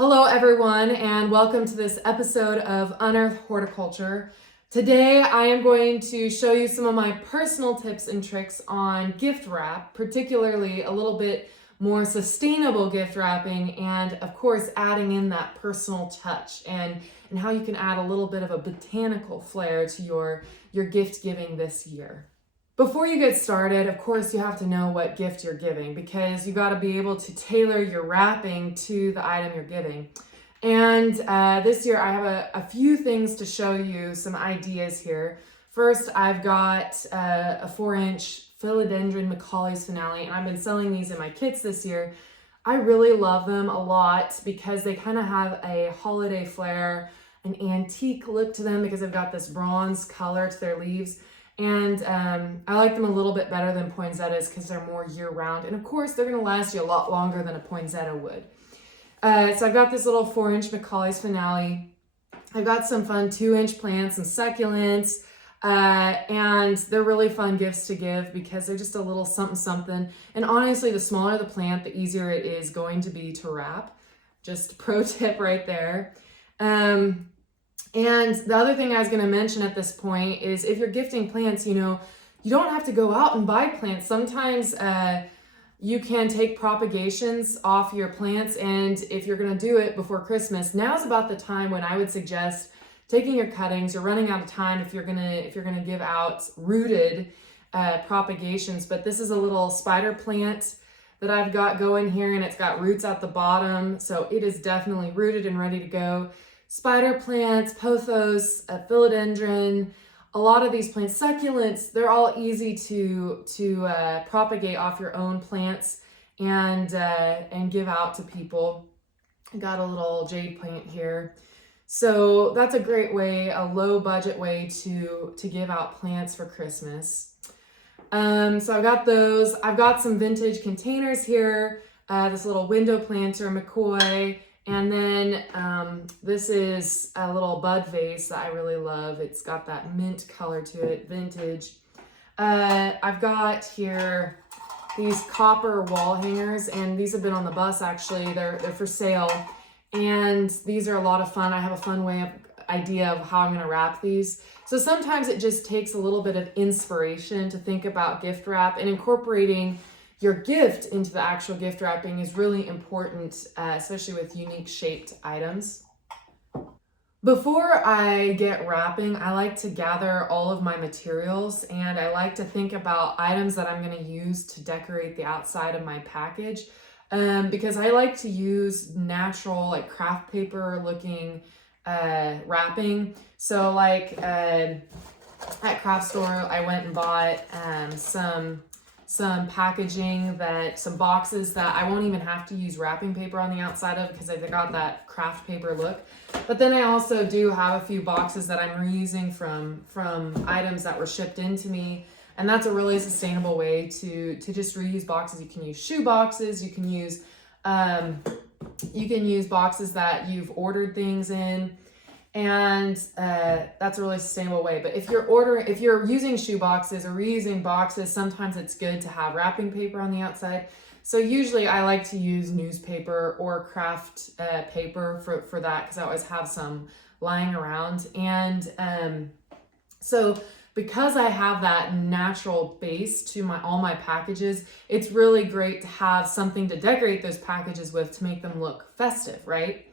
Hello everyone, and welcome to this episode of Unearth Horticulture. Today I am going to show you some of my personal tips and tricks on gift wrap, particularly a little bit more sustainable gift wrapping, and of course adding in that personal touch and how you can add a little bit of a botanical flair to your gift giving this year. Before you get started, of course, you have to know what gift you're giving because you got to be able to tailor your wrapping to the item you're giving. And this year I have a few things to show you, some ideas here. First, I've got a 4-inch philodendron Macaulay's finale, and I've been selling these in my kits this year. I really love them a lot because they kind of have a holiday flair, an antique look to them because they've got this bronze color to their leaves. And I like them a little bit better than poinsettias because they're more year-round. And of course, they're going to last you a lot longer than a poinsettia would. So I've got this little 4-inch Macaulay's finale. I've got some fun 2-inch plants and succulents. And they're really fun gifts to give because they're just a little something. And honestly, the smaller the plant, the easier it is going to be to wrap. Just pro tip right there. And the other thing I was going to mention at this point is if you're gifting plants, you don't have to go out and buy plants. Sometimes you can take propagations off your plants, and if you're going to do it before Christmas, now's about the time when I would suggest taking your cuttings. You're running out of time if you're gonna give out rooted propagations, but this is a little spider plant that I've got going here, and it's got roots at the bottom, so it is definitely rooted and ready to go. Spider plants, pothos, philodendron, a lot of these plants, succulents, they're all easy to propagate off your own plants and give out to people. I got a little jade plant here. So that's a great way, a low budget way to give out plants for Christmas. So I've got those. I've got some vintage containers here, this little window planter, McCoy. And then this is a little bud vase that I really love. It's got that mint color to it, vintage. I've got here these copper wall hangers, and these have been on the bus actually. They're for sale, and these are a lot of fun. I have a fun idea of how I'm going to wrap these. So sometimes it just takes a little bit of inspiration to think about gift wrap, and incorporating your gift into the actual gift wrapping is really important, especially with unique shaped items. Before I get wrapping, I like to gather all of my materials, and I like to think about items that I'm going to use to decorate the outside of my package, because I like to use natural, like craft paper looking wrapping. So like at craft store, I went and bought some packaging, some boxes that I won't even have to use wrapping paper on the outside of because they've got that craft paper look. But then I also do have a few boxes that I'm reusing from items that were shipped into me. And that's a really sustainable way to just reuse boxes. You can use shoe boxes, you can use boxes that you've ordered things in. And that's a really sustainable way. But if you're using shoe boxes or reusing boxes, sometimes it's good to have wrapping paper on the outside. So usually I like to use newspaper or craft paper for that because I always have some lying around. And so because I have that natural base to all my packages, it's really great to have something to decorate those packages with to make them look festive, right?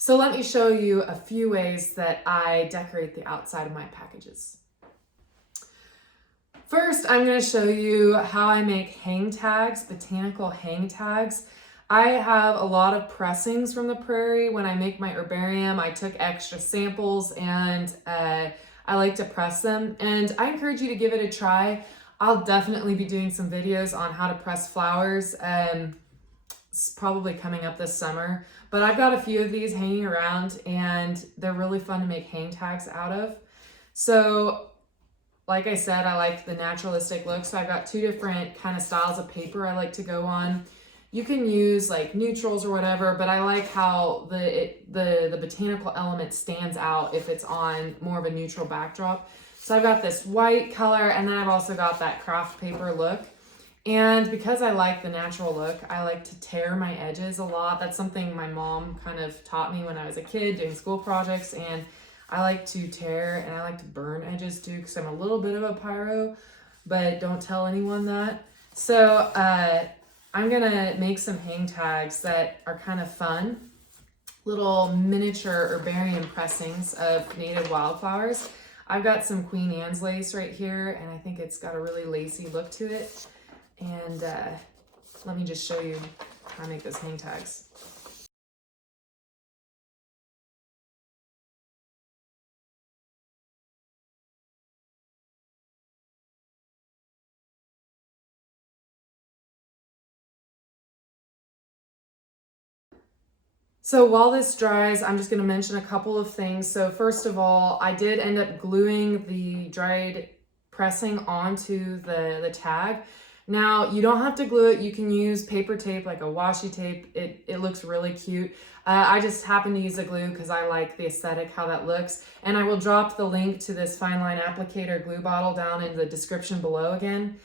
So let me show you a few ways that I decorate the outside of my packages. First, I'm going to show you how I make hang tags, botanical hang tags. I have a lot of pressings from the prairie. When I make my herbarium, I took extra samples and I like to press them. And I encourage you to give it a try. I'll definitely be doing some videos on how to press flowers. It's probably coming up this summer. But I've got a few of these hanging around, and they're really fun to make hang tags out of. So, like I said, I like the naturalistic look. So I've got 2 different kind of styles of paper I like to go on. You can use like neutrals or whatever, but I like how the botanical element stands out if it's on more of a neutral backdrop. So I've got this white color, and then I've also got that craft paper look. And because I like the natural look, I like to tear my edges a lot. That's something my mom kind of taught me when I was a kid doing school projects. And I like to tear and I like to burn edges too, because I'm a little bit of a pyro, but don't tell anyone that. So I'm gonna make some hang tags that are kind of fun. Little miniature herbarium pressings of native wildflowers. I've got some Queen Anne's lace right here, and I think it's got a really lacy look to it. And let me just show you how I make those hang tags. So while this dries, I'm just going to mention a couple of things. So first of all, I did end up gluing the dried pressing onto the tag. Now, you don't have to glue it. You can use paper tape, like a washi tape. It looks really cute. I just happen to use a glue because I like the aesthetic, how that looks. And I will drop the link to this fine line applicator glue bottle down in the description below again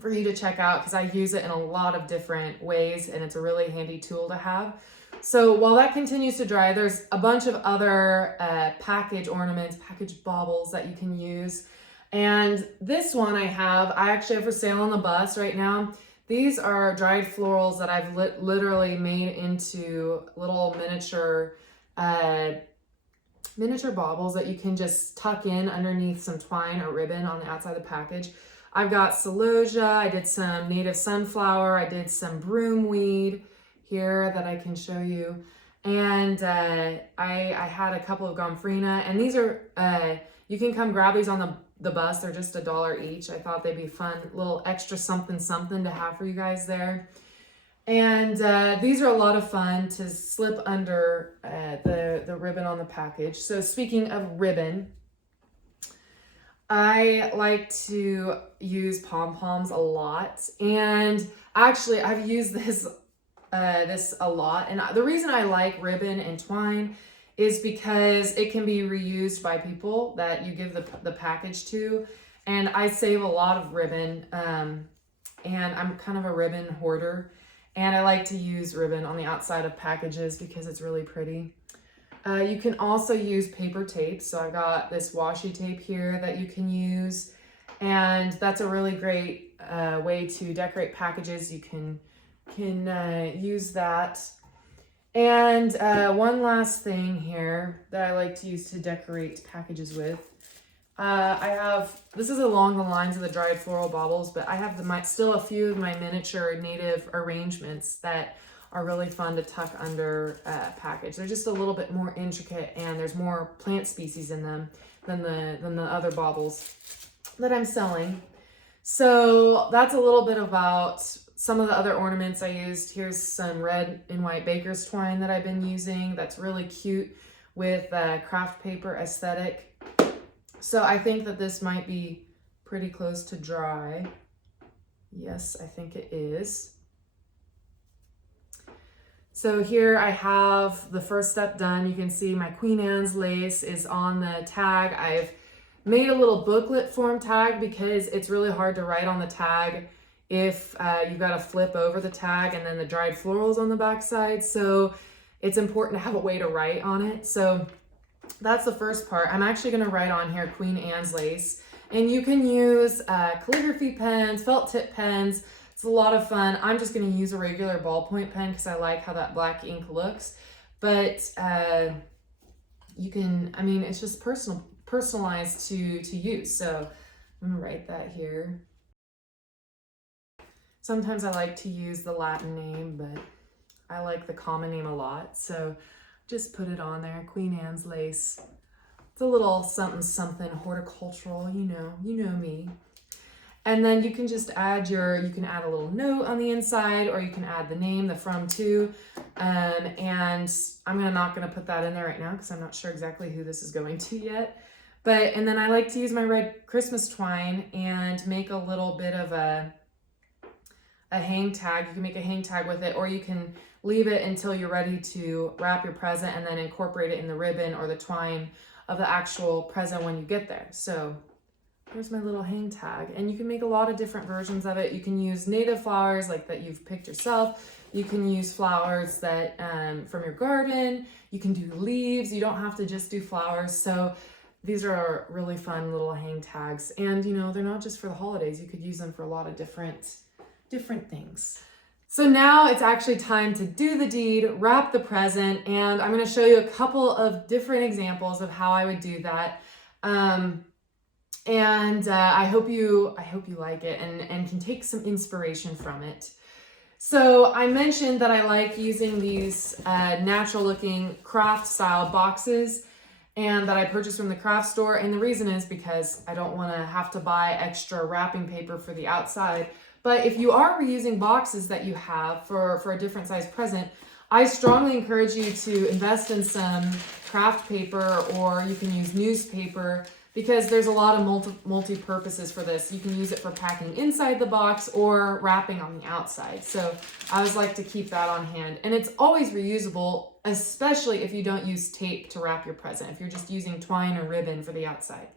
for you to check out, because I use it in a lot of different ways and it's a really handy tool to have. So while that continues to dry, there's a bunch of other package ornaments, package baubles that you can use. And this one I actually have for sale on the bus right now. These are dried florals that I've literally made into little miniature baubles that you can just tuck in underneath some twine or ribbon on the outside of the package. I've got celosia, I did some native sunflower, I did some broomweed here that I can show you. And I had a couple of gomphrena, and these are, you can come grab these on the bus. They're just $1 each. I thought they'd be fun, little extra something to have for you guys there. And these are a lot of fun to slip under the ribbon on the package. So speaking of ribbon, I like to use pom-poms a lot. And actually I've used this a lot. And the reason I like ribbon and twine is because it can be reused by people that you give the package to. And I save a lot of ribbon, and I'm kind of a ribbon hoarder. And I like to use ribbon on the outside of packages because it's really pretty. You can also use paper tape. So I've got this washi tape here that you can use. And that's a really great way to decorate packages. You can use that. And one last thing here that I like to use to decorate packages with. This is along the lines of the dried floral baubles, but I have still a few of my miniature native arrangements that are really fun to tuck under a package. They're just a little bit more intricate, and there's more plant species in them than the other baubles that I'm selling. So that's a little bit about some of the other ornaments I used. Here's some red and white baker's twine that I've been using. That's really cute with craft paper aesthetic. So I think that this might be pretty close to dry. Yes, I think it is. So here I have the first step done. You can see my Queen Anne's lace is on the tag. I've made a little booklet form tag because it's really hard to write on the tag if you've got to flip over the tag and then the dried florals on the back side. So it's important to have a way to write on it. So that's the first part. I'm actually going to write on here Queen Anne's lace, and you can use calligraphy pens, felt tip pens. It's a lot of fun. I'm just going to use a regular ballpoint pen because I like how that black ink looks. But you can, I mean, it's just personalized to use. So I'm going to write that here. Sometimes I like to use the Latin name, but I like the common name a lot. So just put it on there, Queen Anne's lace. It's a little something horticultural, you know me. And then you can just add you can add a little note on the inside, or you can add the name, the from to. And I'm not gonna put that in there right now because I'm not sure exactly who this is going to yet. And then I like to use my red Christmas twine and make a little bit of a hang tag. You can make a hang tag with it, or you can leave it until you're ready to wrap your present and then incorporate it in the ribbon or the twine of the actual present when you get there. So Here's my little hang tag, and you can make a lot of different versions of it. You can use native flowers like that you've picked yourself. You can use flowers that from your garden. You can do leaves. You don't have to just do flowers. So these are really fun little hang tags, and you know, they're not just for the holidays. You could use them for a lot of different things. So now it's actually time to do the deed, wrap the present, and I'm going to show you a couple of different examples of how I would do that. I hope you like it and can take some inspiration from it. So I mentioned that I like using these natural looking craft style boxes and that I purchased from the craft store. And the reason is because I don't want to have to buy extra wrapping paper for the outside. But if you are reusing boxes that you have for a different size present, I strongly encourage you to invest in some craft paper, or you can use newspaper, because there's a lot of multi-purposes for this. You can use it for packing inside the box or wrapping on the outside. So I always like to keep that on hand. And it's always reusable, especially if you don't use tape to wrap your present, if you're just using twine or ribbon for the outside.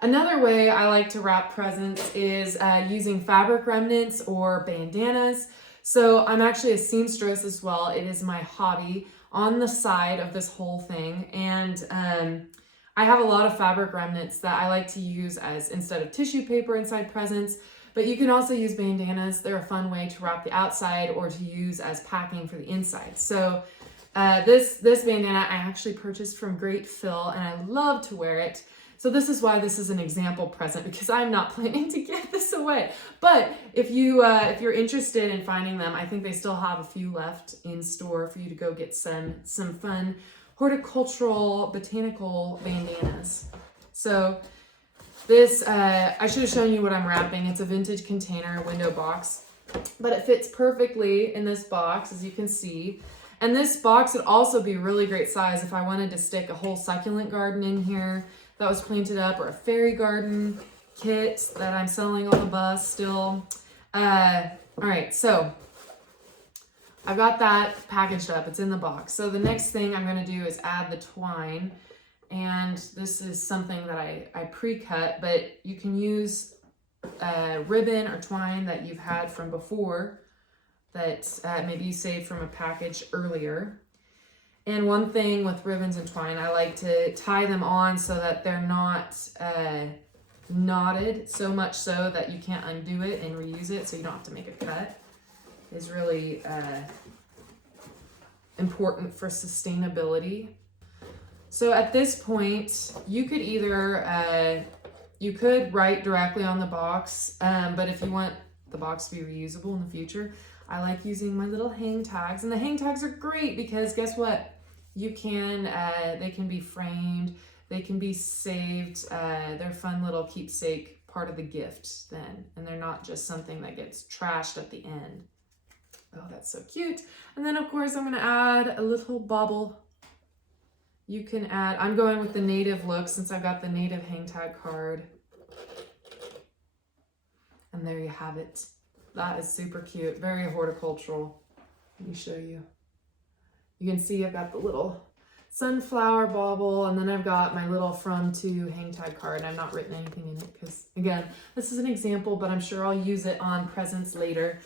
Another way I like to wrap presents is using fabric remnants or bandanas. So I'm actually a seamstress as well. It is my hobby on the side of this whole thing. And I have a lot of fabric remnants that I like to use as instead of tissue paper inside presents, but you can also use bandanas. They're a fun way to wrap the outside or to use as packing for the inside. So this bandana I actually purchased from Great Phil, and I love to wear it. So this is why this is an example present, because I'm not planning to give this away. But if you're interested in finding them, I think they still have a few left in store for you to go get some fun horticultural botanical bandanas. So this, I should have shown you what I'm wrapping. It's a vintage container window box, but it fits perfectly in this box, as you can see. And this box would also be really great size if I wanted to stick a whole succulent garden in here that was planted up, or a fairy garden kit that I'm selling on the bus still. All right, so I've got that packaged up. It's in the box. So the next thing I'm going to do is add the twine. And this is something that I pre-cut, but you can use ribbon or twine that you've had from before that maybe you saved from a package earlier. And one thing with ribbons and twine, I like to tie them on so that they're not knotted so much so that you can't undo it and reuse it, so you don't have to make a cut. Is really important for sustainability. So at this point, you could either, you could write directly on the box, but if you want the box to be reusable in the future, I like using my little hang tags. And the hang tags are great because guess what? You can, they can be framed, they can be saved. They're a fun little keepsake part of the gift then, and they're not just something that gets trashed at the end. Oh, that's so cute. And then of course I'm gonna add a little bauble. You can add, I'm going with the native look since I've got the native hang tag card. And there you have it. That is super cute, very horticultural. Let me show you. You can see I've got the little sunflower bauble, and then I've got my little from to hang tag card. I've not written anything in it because, again, this is an example, but I'm sure I'll use it on presents later.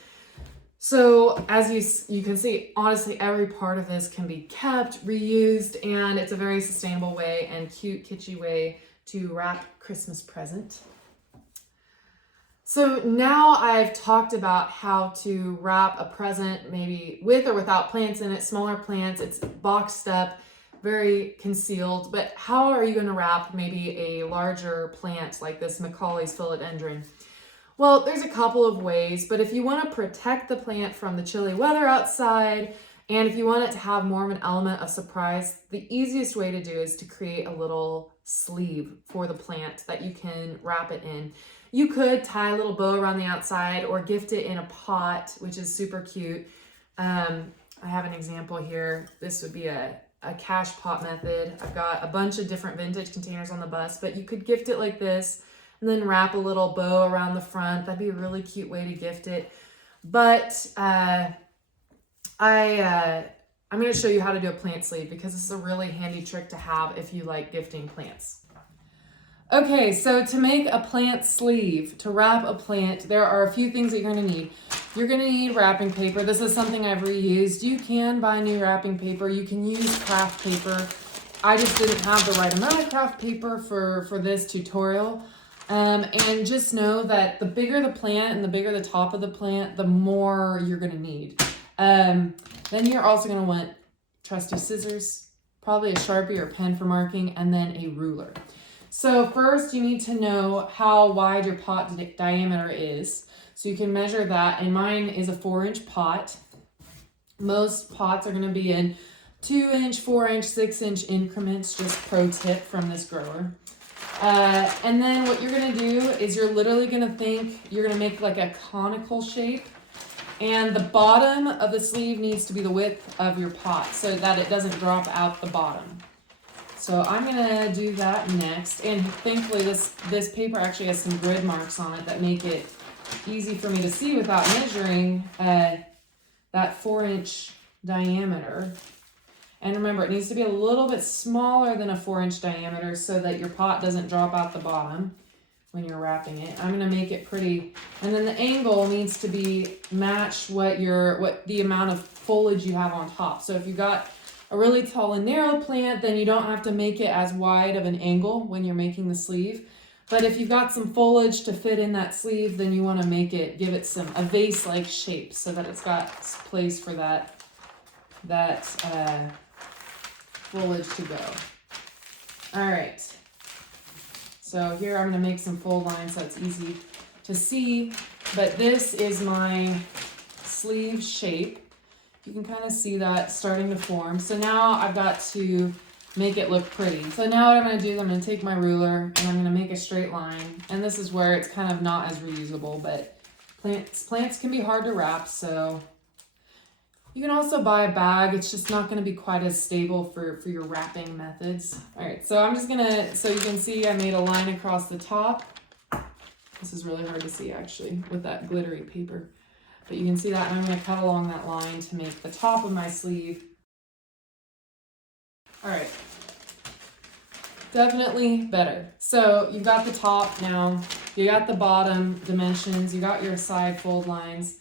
So as you can see, honestly, every part of this can be kept, reused, and it's a very sustainable way and cute, kitschy way to wrap Christmas present. So now I've talked about how to wrap a present, maybe with or without plants in it, smaller plants, it's boxed up, very concealed, but how are you going to wrap maybe a larger plant like this Macaulay's philodendron? Well, there's a couple of ways, but if you want to protect the plant from the chilly weather outside, and if you want it to have more of an element of surprise, the easiest way to do is to create a little sleeve for the plant that you can wrap it in. You could tie a little bow around the outside or gift it in a pot, which is super cute. I have an example here. This would be a cash pot method. I've got a bunch of different vintage containers on the bus, but you could gift it like this and then wrap a little bow around the front. That'd be a really cute way to gift it. But I'm going to show you how to do a plant sleeve because this is a really handy trick to have if you like gifting plants. Okay, so to make a plant sleeve, to wrap a plant, there are a few things that you're gonna need. You're gonna need wrapping paper. This is something I've reused. You can buy new wrapping paper. You can use craft paper. I just didn't have the right amount of craft paper for this tutorial. And just know that the bigger the plant and the bigger the top of the plant, the more you're gonna need. Then you're also gonna want trusty scissors, probably a Sharpie or pen for marking, and then a ruler. So first you need to know how wide your pot diameter is. So you can measure that, and mine is a 4-inch pot. Most pots are gonna be in 2-inch, 4-inch, 6-inch increments, just pro tip from this grower. And then what you're gonna do is you're literally gonna you're gonna make like a conical shape, and the bottom of the sleeve needs to be the width of your pot so that it doesn't drop out the bottom. So I'm gonna do that next, and thankfully this paper actually has some grid marks on it that make it easy for me to see without measuring that 4-inch diameter. And remember, it needs to be a little bit smaller than a 4-inch diameter so that your pot doesn't drop out the bottom when you're wrapping it. I'm gonna make it pretty, and then the angle needs to be match what the amount of foliage you have on top. So if you got a really tall and narrow plant, then you don't have to make it as wide of an angle when you're making the sleeve. But if you've got some foliage to fit in that sleeve, then you want to give it a vase-like shape so that it's got place for that foliage to go. All right. So here I'm going to make some fold lines so it's easy to see. But this is my sleeve shape. You can kind of see that starting to form. So now I've got to make it look pretty. So now what I'm going to do is I'm going to take my ruler and I'm going to make a straight line. And this is where it's kind of not as reusable, but plants can be hard to wrap, so you can also buy a bag. It's just not going to be quite as stable for your wrapping methods. All right, so I'm just gonna, so you can see I made a line across the top. This is really hard to see actually with that glittery paper. But you can see that, and I'm going to cut along that line to make the top of my sleeve. All right, definitely better. So you've got the top now, you got the bottom dimensions, you got your side fold lines.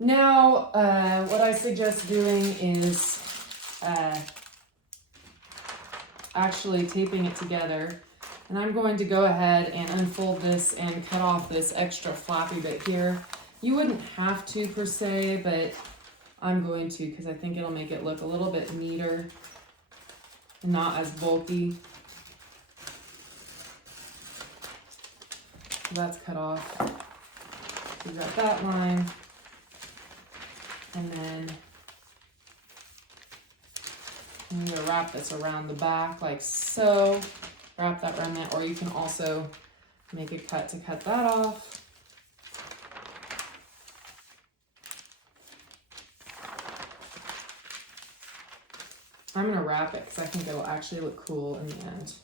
Now, what I suggest doing is actually taping it together. And I'm going to go ahead and unfold this and cut off this extra flappy bit here. You wouldn't have to per se, but I'm going to because I think it'll make it look a little bit neater and not as bulky. So that's cut off. We've got that line. And then I'm going to wrap this around the back like so. Wrap that around that, or you can also make a cut to cut that off. I'm going to wrap it because I think it'll actually look cool in the end.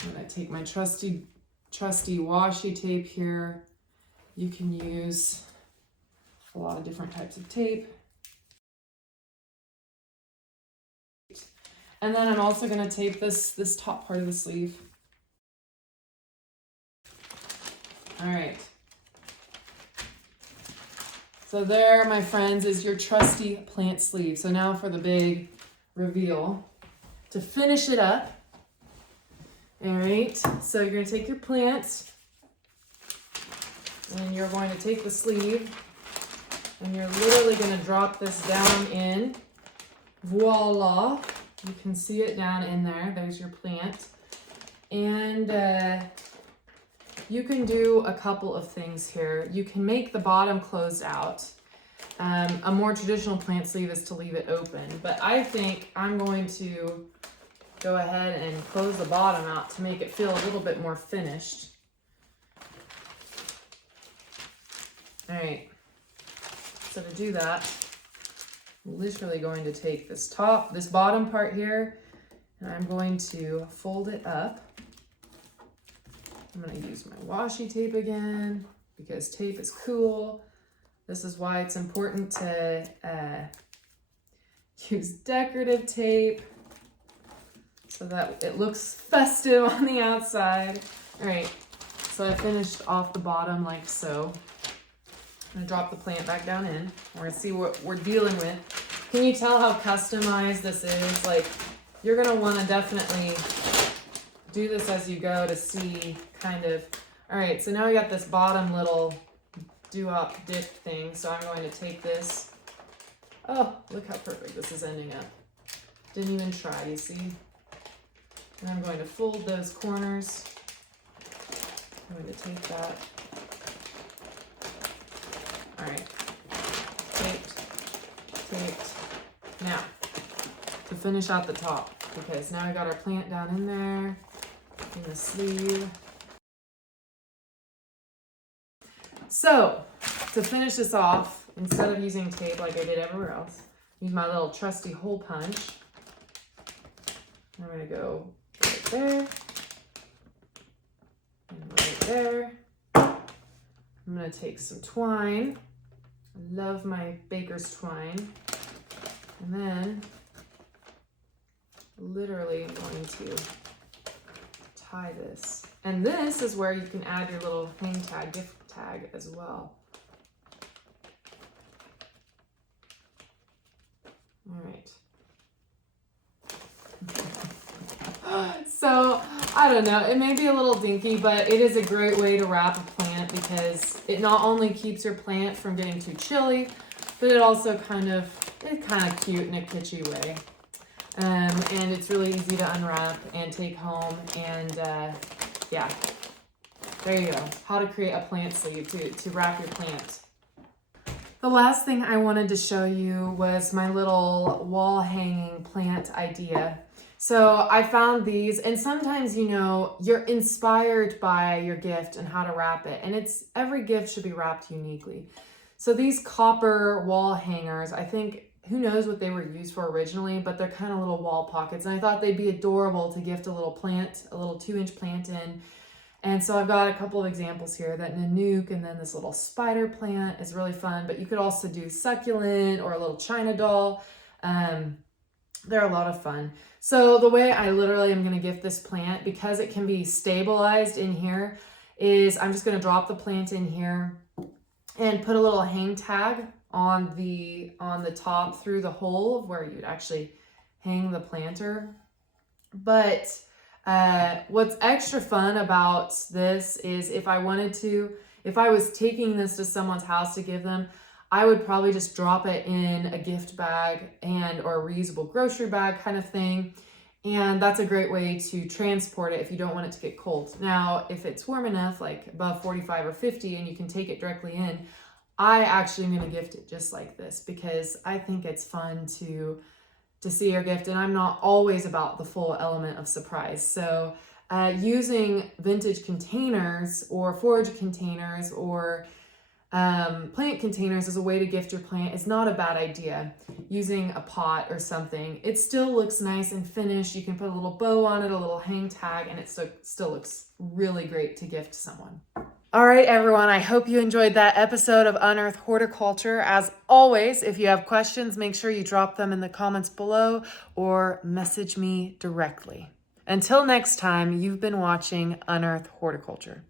I'm going to take my trusty washi tape here. You can use a lot of different types of tape. And then I'm also going to tape this top part of the sleeve. All right. So there, my friends, is your trusty plant sleeve. So now for the big reveal. To finish it up, all right, so you're going to take your plant and you're going to take the sleeve and you're literally going to drop this down in. Voila. You can see it down in there. There's your plant. And you can do a couple of things here. You can make the bottom closed out. A more traditional plant sleeve is to leave it open, but I think I'm going to go ahead and close the bottom out to make it feel a little bit more finished. All right, so to do that, I'm literally going to take this bottom part here, and I'm going to fold it up. I'm going to use my washi tape again because tape is cool. This is why it's important to use decorative tape. so that it looks festive on the outside. All right, so I finished off the bottom like so. I'm gonna drop the plant back down in. We're gonna see what we're dealing with. Can you tell how customized this is? Like, you're gonna wanna definitely do this as you go to see kind of. All right, so now we got this bottom little do-up dip thing. So I'm going to take this. Oh, look how perfect this is ending up. Didn't even try, you see? And I'm going to fold those corners. I'm going to take that. All right, taped. Now, to finish out the top, because now we got our plant down in there, in the sleeve. So, to finish this off, instead of using tape like I did everywhere else, use my little trusty hole punch. I'm gonna go right there, and right there. I'm gonna take some twine. I love my baker's twine. And then, literally going to tie this. And this is where you can add your little hang tag, gift tag as well. All right. So, I don't know, it may be a little dinky, but it is a great way to wrap a plant because it not only keeps your plant from getting too chilly, but it also it's kind of cute in a kitschy way. And it's really easy to unwrap and take home. And yeah, there you go. How to create a plant sleeve to wrap your plant. The last thing I wanted to show you was my little wall hanging plant idea. So I found these, and sometimes, you know, you're inspired by your gift and how to wrap it. And every gift should be wrapped uniquely. So these copper wall hangers, I think, who knows what they were used for originally, but they're kind of little wall pockets. And I thought they'd be adorable to gift a little plant, a little 2-inch plant in. And so I've got a couple of examples here, that Nanook and then this little spider plant is really fun, but you could also do succulent or a little China doll. They're a lot of fun. So the way I literally am going to gift this plant, because it can be stabilized in here, is I'm just going to drop the plant in here and put a little hang tag on the top through the hole of where you'd actually hang the planter. But what's extra fun about this is if I was taking this to someone's house to give them, I would probably just drop it in a gift bag or a reusable grocery bag kind of thing. And that's a great way to transport it if you don't want it to get cold. Now, if it's warm enough, like above 45 or 50, and you can take it directly in, I actually am going to gift it just like this because I think it's fun to see your gift, and I'm not always about the full element of surprise. So using vintage containers or forage containers or plant containers as a way to gift your plant is not a bad idea. Using a pot or something, it still looks nice and finished. You can put a little bow on it, a little hang tag, and it still looks really great to gift someone. All right, everyone, I hope you enjoyed that episode of Unearth Horticulture. As always, if you have questions, make sure you drop them in the comments below or message me directly. Until next time, you've been watching Unearth Horticulture.